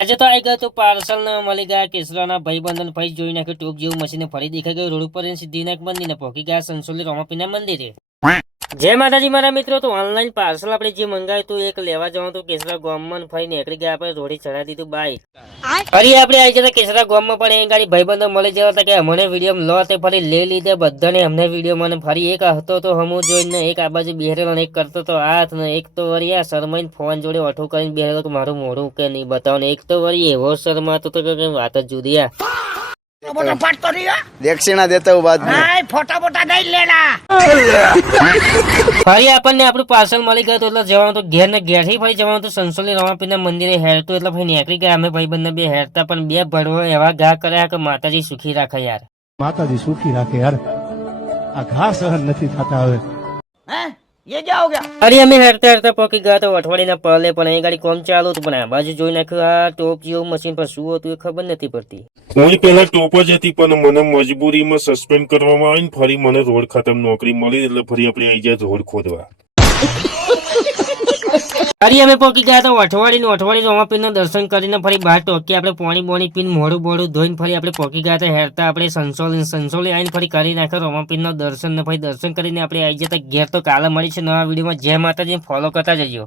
આજે તો આવી ગયો તો પાર્સલ ના મળી ગયા કેસરાના ભાઈબંધન ભાઈ જોઈ નાખ્યું ટોપ જેવું મશીન ફરી દેખાઈ ગયું રોડ ઉપર સિદ્ધિનાથ મંદિર પહોંચી ગયા સંસોલી રોમાપીના મંદિરે જય માતાજી મારા મિત્રો તો ઓનલાઈન પાર્સલ આપણે જે મંગાવ્યું હતું એક લેવા જવાનું હતું કેસરા ગામમાં ફરી નીકળી ગયા આપણે રોડી ચડાવી દીધું બાઈક ફરી આપણે આવી જતા કેસરા ગામમાં પણ એ ગાડી ભાઈબંધો મળી જવા હતા કે અમને વિડીયો લો તે ફરી લઈ લીધે બધાને અમને વિડીયો મને ફરી એક હતો તો હમું જોઈને એક આ બાજુ બેહરેલો એક કરતો તો હાથ ને એક તો વળી આ શરમાઈને ફોન જોડે ઓઠું કરીને બેહરેલો કે મારું મોઢું કે નહીં બતાવો ને એક તો વળી એવો શરમાતો તો કે વાત જ જુદી આ दक्षिणा देता हूँ बाद में ફરી આપણને આપણું પાર્સલ મળી ગયું એટલે જવાનું તો ઘેર ને ઘેર થી ફરી જવાનું તો સંસોલી રમાપીના મંદિરે હેરતું એટલે ભાઈ નીકળી ગયા અમે ભાઈ બંને બે હેરતા પણ બે ભડવો એવા ઘા કર્યા કે માતાજી સુખી રાખે યાર માતાજી સુખી રાખે યાર આ ઘા સહન નથી થતા હવે અરે અમે હેરતા હેરતા પહોંચી ગયા તો અઠવાડિયાના પહેલે પણ એ ગાડી કોમ ચાલુ હતું પણ આ બાજુ જોઈ નાખ્યું આ ટોપ જેવું મશીન પર શું હતું એ ખબર નથી પડતી હું પેલા ટોપ જ હતી પણ મને મજબૂરીમાં સસ્પેન્ડ કરવામાં આવી ને ફરી મને રોડ ખાતમ નોકરી મળી એટલે ફરી આપણે આવી જાય રોડ ખોદવા ફરી અમે પહોંચી ગયા તો અઠવાડિયું રોમાપીરનું દર્શન કરીને ફરી બહાર ટોકી આપણે પાણી બોણી પીને મોડું બોડું ધોઈને ફરી આપણે પહોંચી ગયા હતા હેરતા આપણે સંસોલી આવીને ફરી કરી નાખ્યો રોમાપીરનું દર્શન ને ફરી દર્શન કરીને આપણે આવી જતા ઘેર તો કાલે મળી છે નવા વિડીયોમાં જય માતાજી ફોલો કરતા જજો